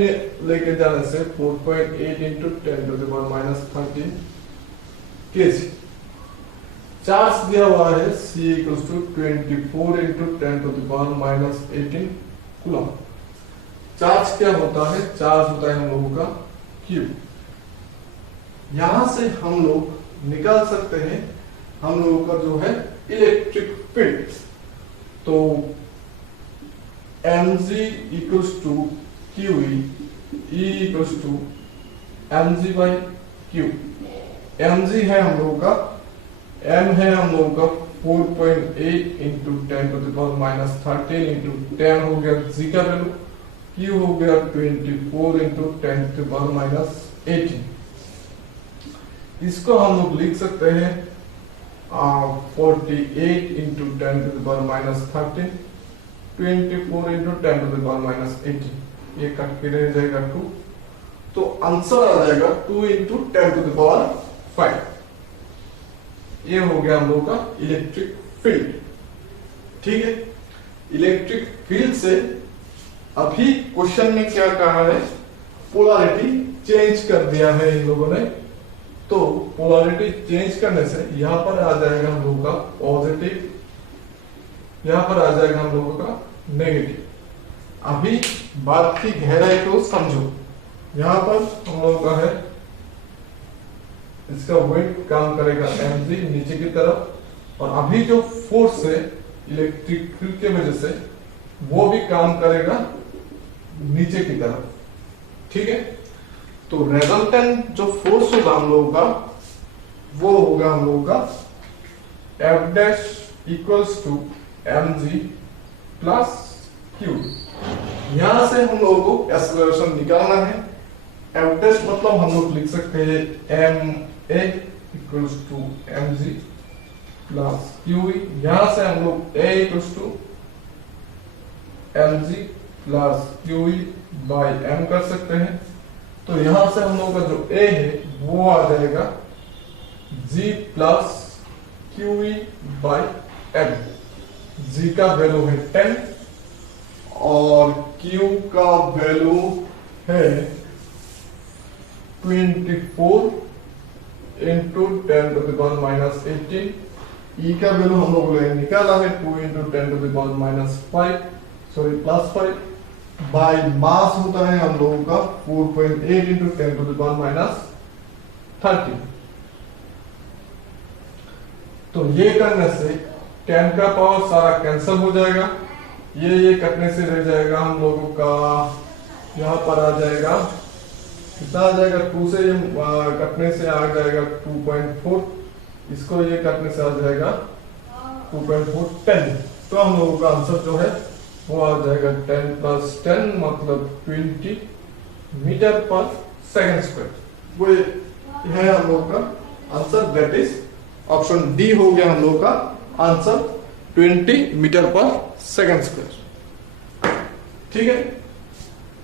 लेके जाने से 4.8 into 10 to the power minus 13 KG. Charge दिया हुआ है C equals to 24 into 10 to the power minus 18 coulomb. Charge क्या होता है, चार्ज होता है हम लोगों का Q। यहां से हम लोग निकाल सकते हैं हम लोगों का जो है इलेक्ट्रिक फील्ड। तो mg equals to qe, e equals to mg by q। mg है हम लोगों का, m है हम लोगों का 4.8 into 10 to the power minus 13 into 10 हो गया g का वैल्यू, q हो गया 24 into 10 to the power minus 18। इसको हम लोग लिख सकते हैं 48 into 10 to the power minus 13, 24 into 10 to the power minus 18, ये कट के रह जाएगा 2। तो आंसर आ जाएगा 2 इंटू 10 टू द पावर 5। ये हो गया हम लोग का इलेक्ट्रिक फील्ड। ठीक है, इलेक्ट्रिक फील्ड से अभी क्वेश्चन में क्या कहा है, पोलैरिटी चेंज कर दिया है इन लोगों ने। तो पोलैरिटी चेंज करने से यहाँ पर आ जाएगा हम लोगों का पॉजिटिव, यहाँ पर आ जाएगा हम लोगों का नेगेटिव। अभी बात की गहराई को समझो। यहाँ पर हम लोगों का है, इसका वेट काम करेगा mg नीचे की तरफ, और अभी जो फोर्स है इलेक्ट्रिक फील्ड के वजह से वो भी काम करेगा नीचे की तरफ। ठीक है, तो रेजल्टेंट जो फोर्स होगा हम लोगों का वो होगा हम लोगों का F dash equals to mg plus q। यहां से हम लोगों को एक्सेलरेशन निकालना है। F डैश मतलब हम लोग लिख सकते हैं ma equals to mg plus qe। यहां से हम लोग a equals to mg plus qe by m कर सकते हैं। तो यहां से हम लोगों का जो a है वो आ जाएगा g plus qe by M, G का वैल्यू है 10 और क्यू का वैल्यू है 24 into 10 to the power minus 18। E का वैल्यू हम लोग ने निकाला है 2 into 10 to the power minus 5, sorry plus 5 by mass होता है हम लोगों का 4.8 into 10 to the power minus 30। तो ये करने से 10 का पावर सारा कैंसिल हो जाएगा, ये कटने से रह जाएगा हम लोगों का, यहाँ पर आ जाएगा कितना आ जाएगा, 2 से ये कटने से आ जाएगा 2.4, इसको ये कटने से आ जाएगा 2.4 10। तो हम लोगों का आंसर जो है वो आ जाएगा 10 प्लस 10 मतलब 20 मीटर पर सेकंड स्क्वायर। वो है हम लोगों का answer, that is option D हो गया हम लोगों का आंसर 20 मीटर पर सेकंड स्क्वायर। ठीक है,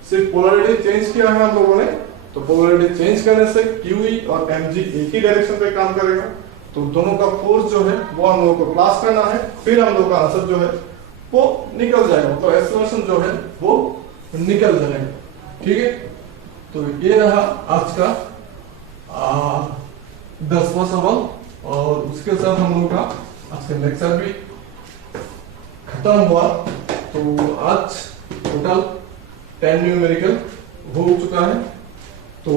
सिर्फ पोलैरिटी चेंज किया है हम लोगों ने, तो पोलैरिटी चेंज करने से क्यूई और एमजी एक ही डायरेक्शन पे काम करेगा, तो दोनों का फोर्स जो है वो हम लोगों को प्लस करना है, फिर हम लोगों का आंसर जो है वो निकल जाएगा, तो एक्सप्रेशन जो है वो निकल जाएगा। ठीक है, तो ये रहा आज का 10वां सवाल, और उसके साथ हम लोगों का आज का लेक्चर भी खत्म हुआ। तो आज टोटल 10 न्यूमेरिकल हो चुका है, तो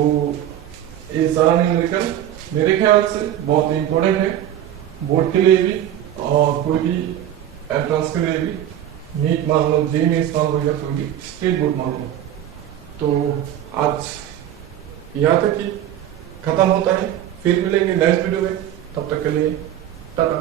ये सारा न्यूमेरिकल मेरे ख्याल से बहुत इंपॉर्टेंट है बोर्ड के लिए भी, और कोई भी एंट्रेंस के लिए भी, नीट मान लो, जे मेंस मान लो, या कोई भी स्टेट बोर्ड मान लो। तो आज यहाँ तक ही खत्म होता है, फिर मिलेंगे नेक्स्ट वीडियो में, तब तक के लिए टाटा।